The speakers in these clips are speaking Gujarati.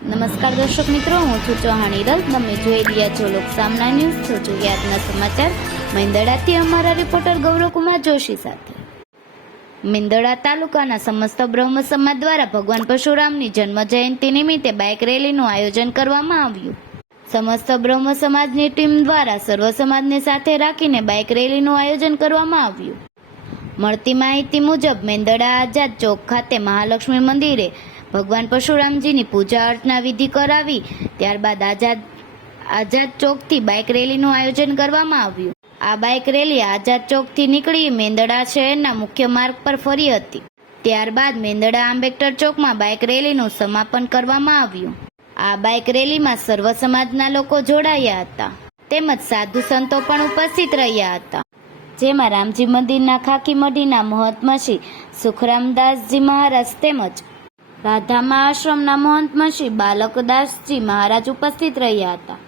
નમસ્કાર દર્શક મિત્રો, હું છું ચૌહાણ હિરલ. તમે જોઈ રહ્યા છો લોકસામના ન્યૂઝ. તો જોઈએ આજના સમાચાર મેંદડાથી અમારા રિપોર્ટર ગૌરવકુમાર જોશી સાથે. મેંદડા તાલુકાના સમસ્ત બ્રહ્મ સમાજ દ્વારા ભગવાન પરશુરામની જન્મ જયંતિ નિમિત્તે બાઇક રેલીનું આયોજન કરવામાં આવ્યું. સમસ્ત બ્રહ્મ સમાજની ટીમ દ્વારા સર્વ સમાજને સાથે રાખીને બાઇક રેલીનું આયોજન કરવામાં આવ્યું. મળતી માહિતી મુજબ મેંદડા આઝાદ ચોક ખાતે મહાલક્ષ્મી મંદિરે ભગવાન પરશુરામજીની પૂજા અર્ચના વિધિ કરાવી ત્યારબાદ આઝાદ ચોકથી બાઇક રેલીનું આયોજન કરવામાં આવ્યું. આ બાઇક રેલી આઝાદ ચોકથી નીકળી મેંદડા શહેરના મુખ્ય માર્ગ પર ફરી હતી. ત્યારબાદ મેંદડા આંબેડકર ચોકમાં બાઇક રેલીનું સમાપન કરવામાં આવ્યું. આ બાઇક રેલીમાં સર્વ સમાજના લોકો જોડાયા હતા તેમજ સાધુ સંતો પણ ઉપસ્થિત રહ્યા હતા, જેમાં રામજી મંદિરના ખાકી મઢીના મહંત શ્રી સુખરામદાસજી મહારાજ તેમજ રાધામા આશ્રમના મહંત શ્રી બાલકદાસજી મહારાજ ઉપસ્થિત રહ્યા હતા.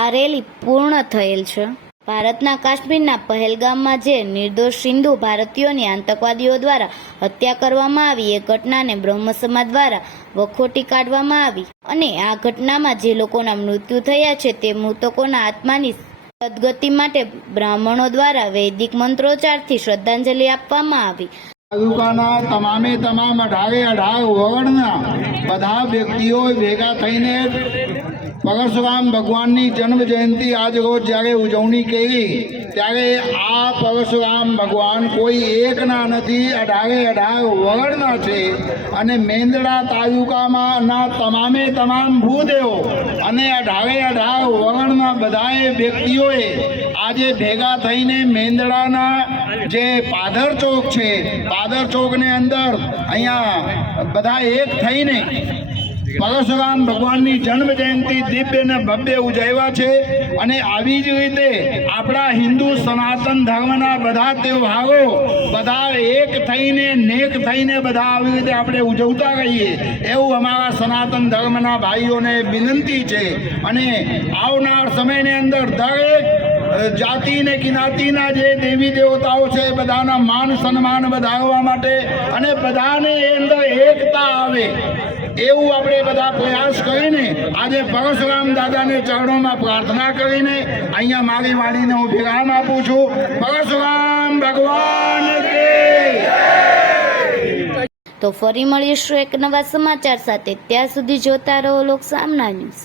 આ રેલી પૂર્ણ થયેલ છે. ભારતના કાશ્મીરના પહેલગામમાં જે નિર્દોષ હિન્દુ ભારતીયોની આતંકવાદીઓ દ્વારા હત્યા કરવામાં આવી એ ઘટનાને બ્રહ્મ સમાજ દ્વારા વખોટી કાઢવામાં આવી અને આ ઘટનામાં જે લોકોના મૃત્યુ થયા છે તે મૃતકોના આત્માની સદગતિ માટે બ્રાહ્મણો દ્વારા વૈદિક મંત્રોચ્ચારથી શ્રદ્ધાંજલિ આપવામાં આવી. તાલુકાના તમામે તમામ 18 વગરના બધા વ્યક્તિઓ ભેગા થઈને પરશુરામ ભગવાનની જન્મ જયંતિ આજ રોજ જ્યારે ઉજવણી કરી ત્યારે આ પરશુરામ ભગવાન કોઈ એકના નથી, 18 વગરના છે. અને મેંદડા તાલુકામાંના તમામે તમામ ભૂદેવો અને 18 વગરના બધાએ વ્યક્તિઓએ આજે ભેગા થઈને મેંદડાના જે પાદર ચોક છે, પાદર ચોકની અંદર અહીંયા બધા એક થઈને પરશુરામ ભગવાનની જન્મ જયંતિ દિવ્ય ને ભવ્ય ઉજવ્યા છે. અને આવી જ રીતે આપણા હિન્દુ સનાતન ધર્મના બધા તહેવારો બધા એક થઈને નેક થઈને બધા આવી રીતે આપણે ઉજવતા રહીએ એવું અમારા સનાતન ધર્મના ભાઈઓને વિનંતી છે. અને આવનાર સમયની અંદર દરેક જાતિ ને જ્ઞાતિના જે દેવી દેવતાઓ છે બધાના માન સન્માન વધારવા માટે અને બધાને અંદર એકતા આવે એવું આપણે બધા પ્રયાસ કરીને આજે પરશુરામ દાદાને ચરણોમાં પ્રાર્થના કરીને અહીંયા મારી વાણીને હું વિરામ આપું છું. પરશુરામ ભગવાન તો ફરી મળીશું એક નવા સમાચાર સાથે. ત્યાં સુધી જોતા રહો લોકસામના ન્યૂઝ.